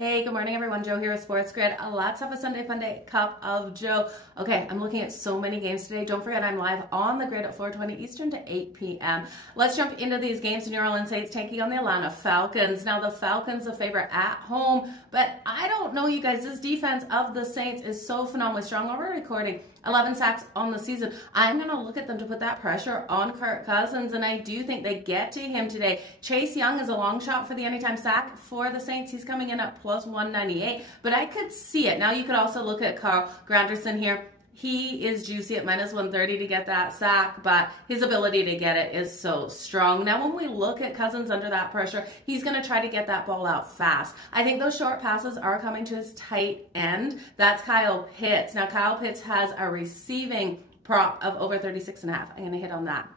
Hey, good morning everyone. Joe here with SportsGrid. Let's have a Sunday Fun Day cup of Joe. Okay, I'm looking at so many games today. Don't forget I'm live on the grid at 4:20 Eastern to 8 p.m. Let's jump into these games. The New Orleans Saints taking on the Atlanta Falcons. Now the Falcons the favorite at home, but I don't know you guys. This defense of the Saints is so phenomenally strong. We're recording 11 sacks on the season. I'm going to look at them to put that pressure on Kirk Cousins, and I do think they get to him today. Chase Young is a long shot for the anytime sack for the Saints. He's coming in at plus 198, but I could see it. Now you could also look at Carl Granderson here. He is juicy at minus 130 to get that sack, but his ability to get it is so strong. Now, when we look at Cousins under that pressure, he's going to try to get that ball out fast. I think those short passes are coming to his tight end. That's Kyle Pitts. Now, Kyle Pitts has a receiving prop of over 36.5. I'm going to hit on that.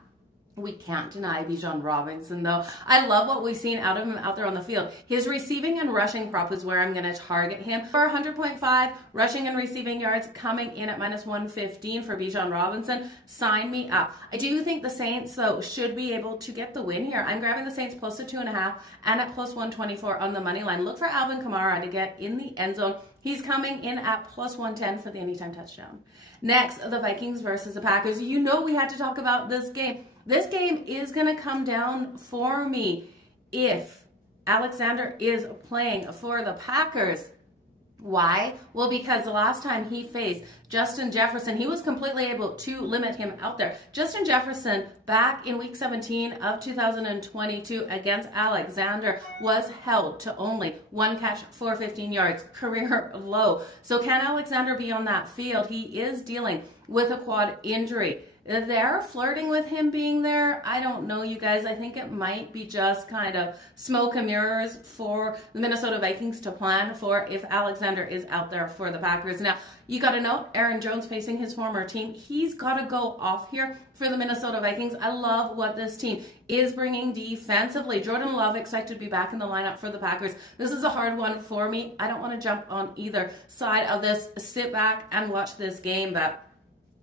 We can't deny Bijan Robinson, though. I love what we've seen out of him out there on the field. His receiving and rushing prop is where I'm going to target him. For 100.5 rushing and receiving yards coming in at minus 115 for Bijan Robinson. Sign me up. I do think the Saints, though, should be able to get the win here. I'm grabbing the Saints plus to 2.5 and at plus 124 on the money line. Look for Alvin Kamara to get in the end zone. He's coming in at plus 110 for the anytime touchdown. Next, the Vikings versus the Packers. You know we had to talk about this game. This game is going to come down for me if Alexander is playing for the Packers. Why? Well, because the last time he faced Justin Jefferson, he was completely able to limit him out there. Justin Jefferson, back in week 17 of 2022 against Alexander, was held to only one catch for 15 yards, career low. So can Alexander be on that field? He is dealing with a quad injury. They're flirting with him being there. I don't know, you guys. I think it might be just kind of smoke and mirrors for the Minnesota Vikings to plan for if Alexander is out there for the Packers. Now, you got to know, Aaron Jones facing his former team. He's got to go off here for the Minnesota Vikings. I love what this team is bringing defensively. Jordan Love expected to be back in the lineup for the Packers. This is a hard one for me. I don't want to jump on either side of this. Sit back and watch this game, but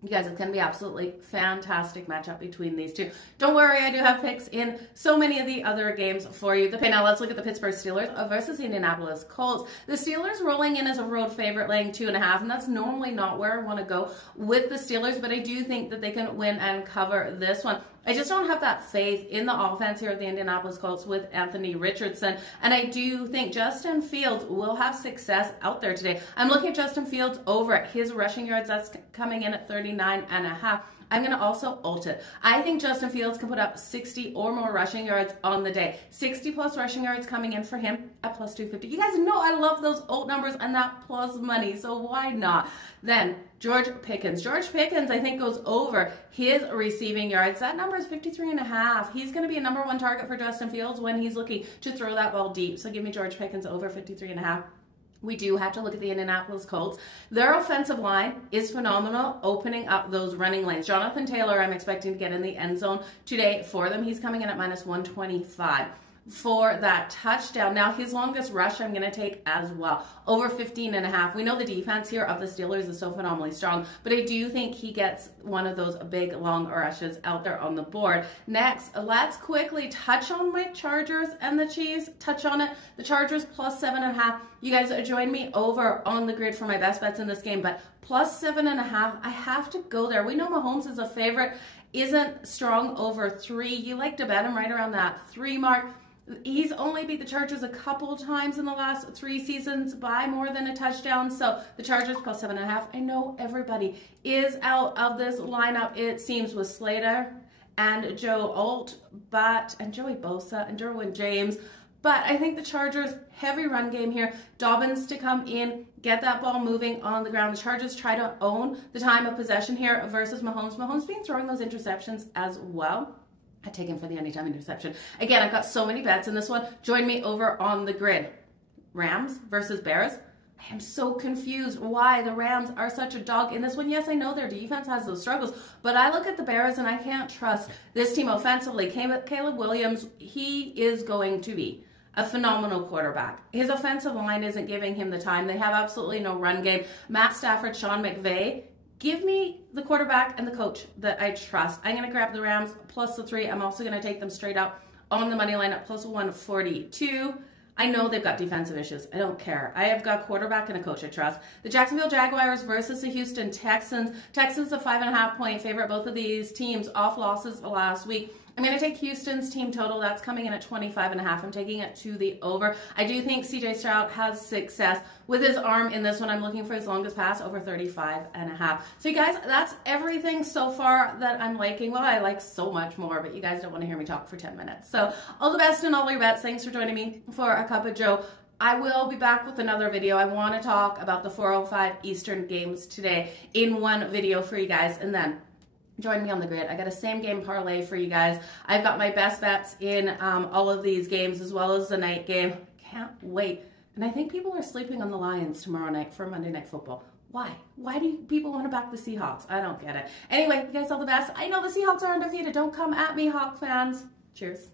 you guys, it's going to be absolutely fantastic matchup between these two. Don't worry, I do have picks in so many of the other games for you. Now let's look at the Pittsburgh Steelers versus the Indianapolis Colts. The Steelers rolling in as a road favorite, laying 2.5, and that's normally not where I want to go with the Steelers, but I do think that they can win and cover this one. I just don't have that faith in the offense here of the Indianapolis Colts with Anthony Richardson, and I do think Justin Fields will have success out there today. I'm looking at Justin Fields over at his rushing yards. That's coming in at 39.5. I'm going to also alt it. I think Justin Fields can put up 60 or more rushing yards on the day. 60 plus rushing yards coming in for him at plus 250. You guys know I love those alt numbers and that plus money, so why not? Then George Pickens. George Pickens, I think, goes over his receiving yards. That number is 53.5. He's going to be a number one target for Justin Fields when he's looking to throw that ball deep. So give me George Pickens over 53.5. We do have to look at the Indianapolis Colts. Their offensive line is phenomenal, opening up those running lanes. Jonathan Taylor, I'm expecting to get in the end zone today for them. He's coming in at minus 125 for that touchdown. Now, his longest rush I'm going to take as well, over 15.5. We know the defense here of the Steelers is so phenomenally strong, but I do think he gets one of those big, long rushes out there on the board. Next, let's quickly touch on my Chargers and the Chiefs. Touch on it. The Chargers plus 7.5. You guys join me over on the grid for my best bets in this game, but plus 7.5, I have to go there. We know Mahomes is a favorite, isn't strong over 3. You like to bet him right around that 3 mark. He's only beat the Chargers a couple times in the last 3 seasons by more than a touchdown. So the Chargers plus 7.5. I know everybody is out of this lineup, it seems, with Slater and Joe Alt, and Joey Bosa and Derwin James. But I think the Chargers, heavy run game here. Dobbins to come in, get that ball moving on the ground. The Chargers try to own the time of possession here versus Mahomes. Mahomes being throwing those interceptions as well. I take him for the anytime interception. Again, I've got so many bets in this one. Join me over on the grid. Rams versus Bears. I am so confused why the Rams are such a dog in this one. Yes, I know their defense has those struggles, but I look at the Bears and I can't trust this team offensively. Caleb Williams, he is going to be a phenomenal quarterback. His offensive line isn't giving him the time. They have absolutely no run game. Matt Stafford, Sean McVay, give me the quarterback and the coach that I trust. I'm going to grab the Rams plus the 3. I'm also going to take them straight up on the money line at plus 142. I know they've got defensive issues. I don't care. I have got quarterback and a coach I trust. The Jacksonville Jaguars versus the Houston Texans. Texans a 5.5-point favorite. Both of these teams off losses last week. I'm going to take Houston's team total. That's coming in at 25.5. I'm taking it to the over. I do think CJ Stroud has success with his arm in this one. I'm looking for his longest pass over 35.5. So you guys, that's everything so far that I'm liking. Well, I like so much more, but you guys don't want to hear me talk for 10 minutes. So all the best in all your bets. Thanks for joining me for a cup of Joe. I will be back with another video. I want to talk about the 4:05 Eastern games today in one video for you guys, and then join me on the grid. I got a same game parlay for you guys. I've got my best bets in all of these games as well as the night game. Can't wait. And I think people are sleeping on the Lions tomorrow night for Monday Night Football. Why? Why do people want to back the Seahawks? I don't get it. Anyway, you guys all the best. I know the Seahawks are undefeated. Don't come at me, Hawk fans. Cheers.